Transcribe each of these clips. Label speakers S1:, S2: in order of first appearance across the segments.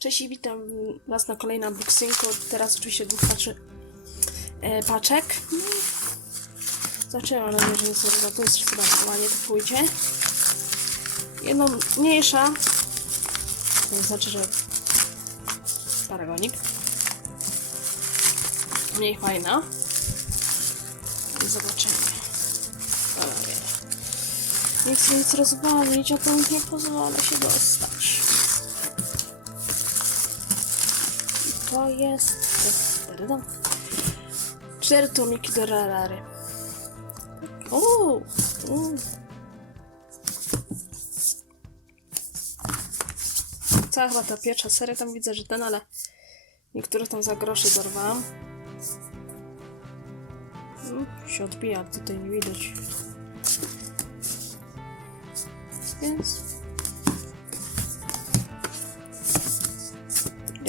S1: Cześć i witam Was na kolejnym unboxingu. Teraz oczywiście dwóch paczy, e, paczek. Zaczęłam, mam nadzieję, że nie sobie to jest chyba chyba nie kupujcie. Jedną mniejsza. To znaczy, że paragonik. Mniej fajna. I zobaczymy. Chcę nic rozwalić, a to nie pozwala się dostać. To jest... Cztery tomiki do rarary. Uuu! Cała chyba ta pierwsza seria, tam widzę, że ten, ale niektórych tam za groszy dorwałam. Mm, się odbija, tutaj nie widać. Więc...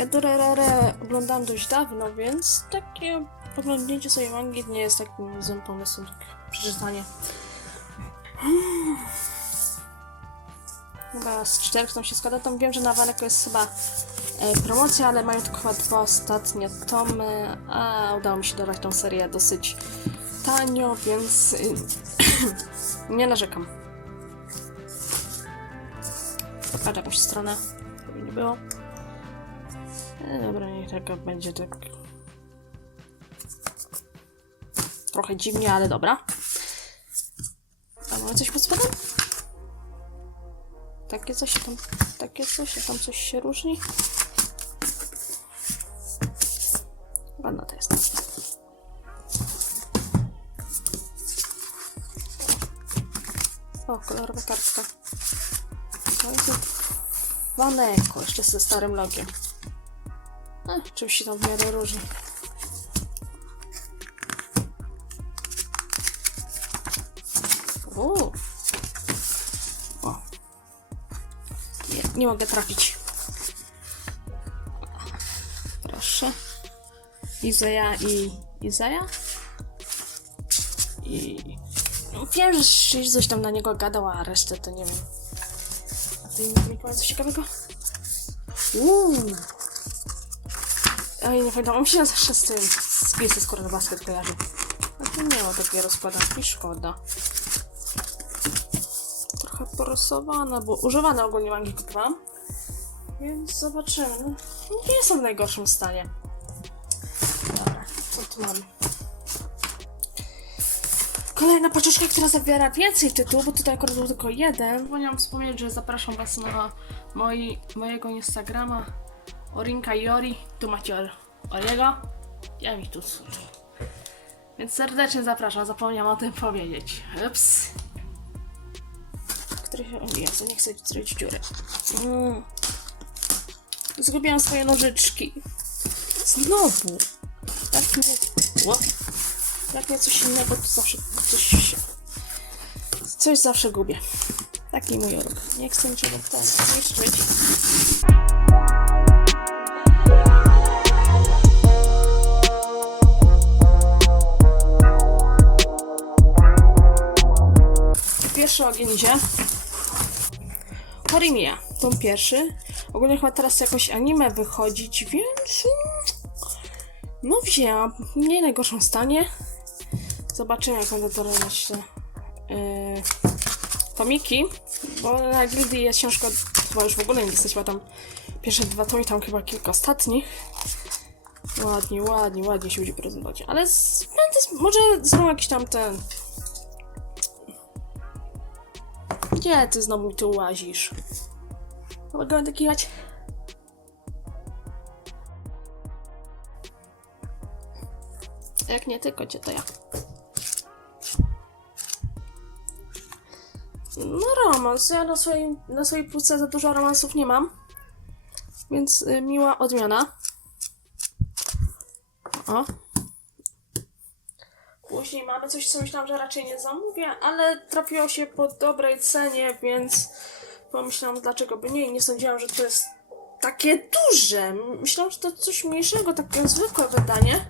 S1: Ja Durarare oglądałam dość dawno, więc takie oglądnięcie sobie mangi nie jest takim złym pomysłem, tak przeczytanie. Chyba z czterech tam się składa, tam wiem, że na Waleko jest chyba e, promocja, ale mają tylko chyba dwa ostatnie tomy, a udało mi się dorwać tą serię dosyć tanio, więc y, nie narzekam. Pokażę jakąś stronę, żeby nie było. E, dobra, niech taka będzie tak. Trochę dziwnie, ale dobra. A mamy coś pod spodem? Takie coś tam, takie coś, tam coś się różni. Ładna to jest. O, kolorowa kartka. To jest Waneko, jeszcze ze starym logiem. E, czymś się tam w miarę różni. O. Nie, nie mogę trafić. Proszę. Izaja i... Izaja? I... No, wiem, że coś tam na niego gadał, a resztę to nie wiem. A ty mi powiedz coś ciekawego? Uuu. Oj, nie pamiętam, on się zawsze z tym z Grisy skoro basket kojarzy. A tu nie ma takiego rozkładanki, szkoda. Trochę porosowana, bo używane ogólnie mangi kupowałam. Więc zobaczymy. No, Nie są w najgorszym stanie. Dobra, co tu mamy? Kolejna paczuszka, która zawiera więcej tytułów, bo tutaj akurat był tylko jeden. Zapomniałam wspomnieć, że zapraszam Was na moi, mojego Instagrama Orinka Jori. Tu macie Or- Oriego. Ja mi tu służę. Więc serdecznie zapraszam, zapomniałam o tym powiedzieć. Ups. Który się... O Jezu, nie chcę zrobić dziury. Mm. Zgubiłam swoje nożyczki. Znowu. Tak nie... O. Jak nie coś innego, to zawsze coś się... Coś zawsze gubię. Taki mój urok. Nie chcę niczego ten zniszczyć. Pierwszy ogień idzie. Horimiya, tą pierwszy. Ogólnie chyba teraz jakoś anime wychodzić, więc... No wzięłam. Nie najgorszym stanie. Zobaczymy jak będę to robić te yy, tomiki. Bo na gildii jest ciężko chyba już w ogóle nie bo tam pierwsze dwa tomy, tam chyba kilka ostatnich. Ładnie, ładnie, ładnie się będzie prezentować. Ale z, może zrobię jakiś tam ten... Gdzie ty znowu mi tu łazisz? Mogę będę kiwać? Jak nie ty, kocie, to ja. No romans. Ja na swojej, na swojej półce za dużo romansów nie mam. Więc y, miła odmiana. O. Później mamy coś, co myślałam, że raczej nie zamówię, ale trafiło się po dobrej cenie, więc pomyślałam, dlaczego by nie. I nie sądziłam, że to jest takie duże. Myślałam, że to coś mniejszego, takie zwykłe wydanie.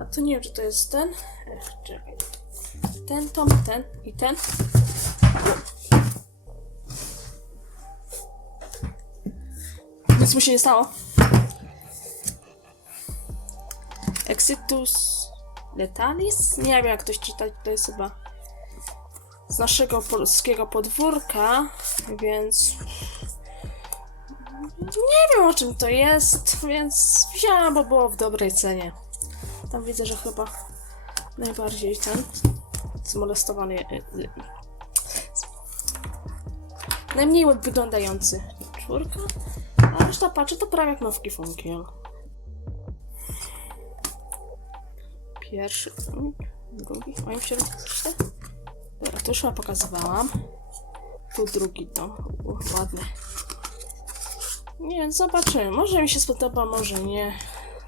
S1: A to nie wiem, czy to jest ten. Ech, czekaj. Ten tom, ten i ten. Nic mu się nie stało. Exitus letalis? Nie wiem jak ktoś czytać, to jest chyba z naszego polskiego podwórka, więc nie wiem o czym to jest, więc wziąłem, bo było w dobrej cenie. Tam widzę, że chyba najbardziej ten zmolestowany, y, y, najmniej wyglądający czwórka, a reszta patrzy to prawie jak nowki funkiel. Pierwszy, drugi, mają się rozpisać? Dobra, to już chyba pokazywałam. Tu drugi dom, U, ładny. Nie wiem, zobaczymy. Może mi się spodoba, może nie.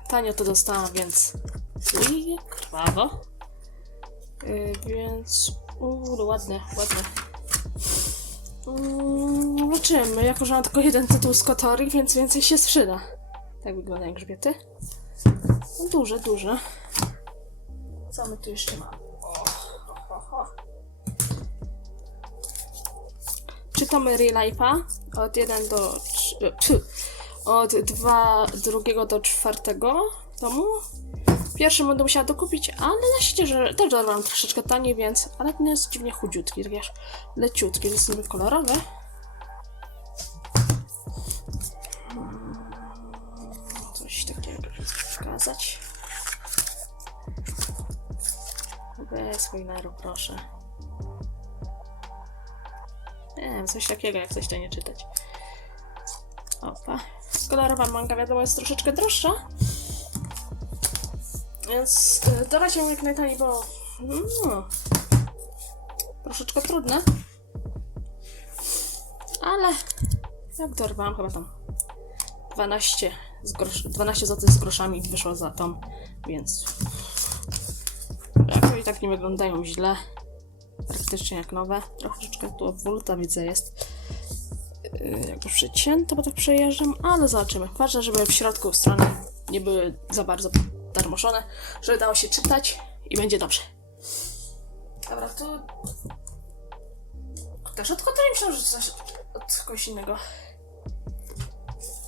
S1: Tanio to dostałam, więc... Ui, krwawo. Yy, więc... Uuu, ładne, ładne. Mm, Zobaczymy, jako że mam tylko jeden tytuł z Kotori, więc więcej się sprzyda. Tak wyglądają grzbiety. No, duże, duże. Co my tu jeszcze mamy? Czytamy Real Life'a od 1 do... trz- pfu, od 2, drugiego do czwartego tomu. Pierwszy będę musiała dokupić, ale na świecie, że też dorwałam troszeczkę taniej, więc... Ale ten jest dziwnie chudziutki, taki aż leciutki, jest niby kolorowy. Hmm, Coś takiego chcę pokazać. Bez wojnaru, proszę. Nie wiem, coś takiego, jak coś to nie czytać. Opa. Kolorowa manga, wiadomo, jest troszeczkę droższa. Więc y, dawać ją jak najtaniej, bo no, troszeczkę trudne. Ale jak dorwałam chyba tam 12 z grosz, 12 zł z groszami wyszło za tą, więc jakoś tak nie wyglądają źle. Praktycznie jak nowe. Troszeczkę tu obwoluta widzę jest. Yy, jakby przycięte, bo tak przejeżdżam, ale zobaczymy. Ważne, żeby w środku strony nie były za bardzo darmoszone, żeby dało się czytać i będzie dobrze. Dobra, tu... Też od Kotory myślałam, że coś od kogoś innego.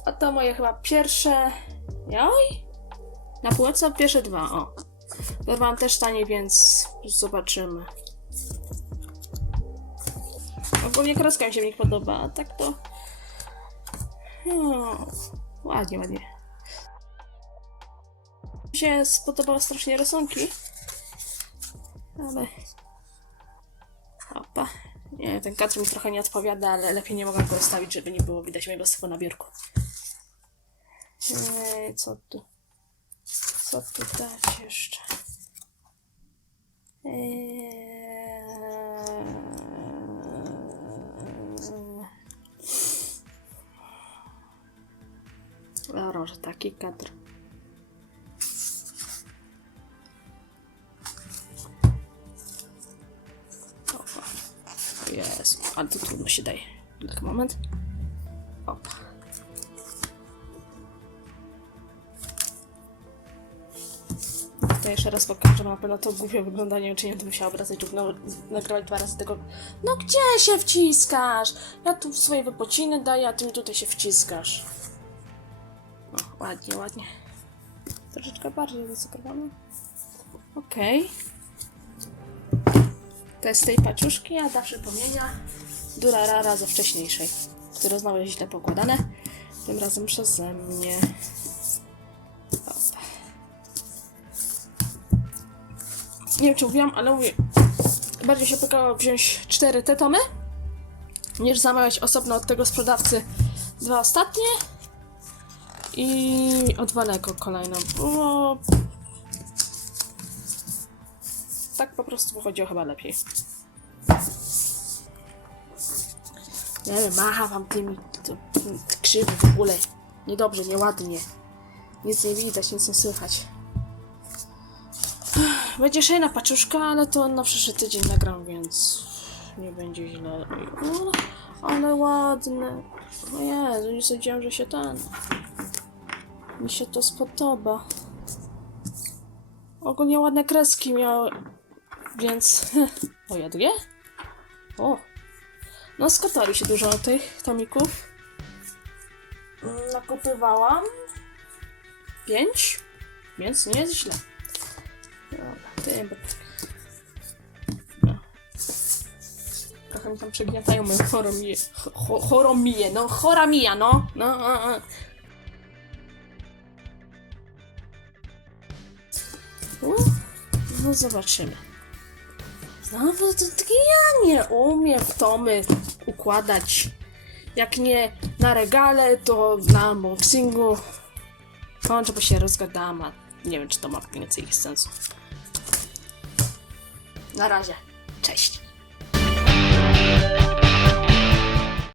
S1: A to moje chyba pierwsze... Oj! Na półce pierwsze dwa, o. Dorwałam też taniej, więc zobaczymy. Ogólnie kreska mi się nich podoba, a tak to... No, ładnie, ładnie. Mi się spodobały strasznie rysunki. Ale... Opa. Nie, ten kadr mi trochę nie odpowiada, ale lepiej nie mogę go ustawić, żeby nie było widać mojego sypu na biurku. Eee, co tu? Co tu dać jeszcze? Eee... Że taki kadr. Jezu, ale to trudno się daje. Tak, moment. Jeszcze raz pokażę mapę, no to głupio wygląda, nie wiem czy nie będę musiała wracać lub no, nagrywać dwa razy tego. No gdzie się wciskasz? Ja tu swoje wypociny daję, a ty mi tutaj się wciskasz. No, ładnie, ładnie. Troszeczkę bardziej zacykowane. Okej. To jest z tej paczuszki, a dla przypomnienia Durarara ze wcześniejszej, które znowu jest źle pokładane. Tym razem przeze mnie. Nie wiem, czy mówiłam, ale mówię. Bardziej się pykało wziąć cztery te tomy, niż zamawiać osobno od tego sprzedawcy dwa ostatnie i odwaleko kolejną. Bo tak po prostu wychodziło chyba lepiej. Nie wiem, macha wam tymi krzywy w ogóle. Niedobrze, nieładnie. Nic nie widać, nic nie słychać. Będzie szejna paczuszka, ale to na przyszły tydzień nagram, więc nie będzie źle. Ale ładne. O Jezu, nie sądziłam, że się ten... Mi się to spodoba. Ogólnie ładne kreski miały, więc... O, ja dwie? O! No, skotori się dużo tych tomików. mm, nakupywałam. Pięć, więc nie jest źle. No. Trochę mi tam przegniatają moje choromije. Cho, choromije, no choramija, no. No, no, no. U, No zobaczymy. Znowu to taki ja nie umiem w tomy układać. Jak nie na regale, to na unboxingu. Kończę, bo się rozgadałam, a nie wiem, czy to ma więcej sensu. Na razie. Cześć.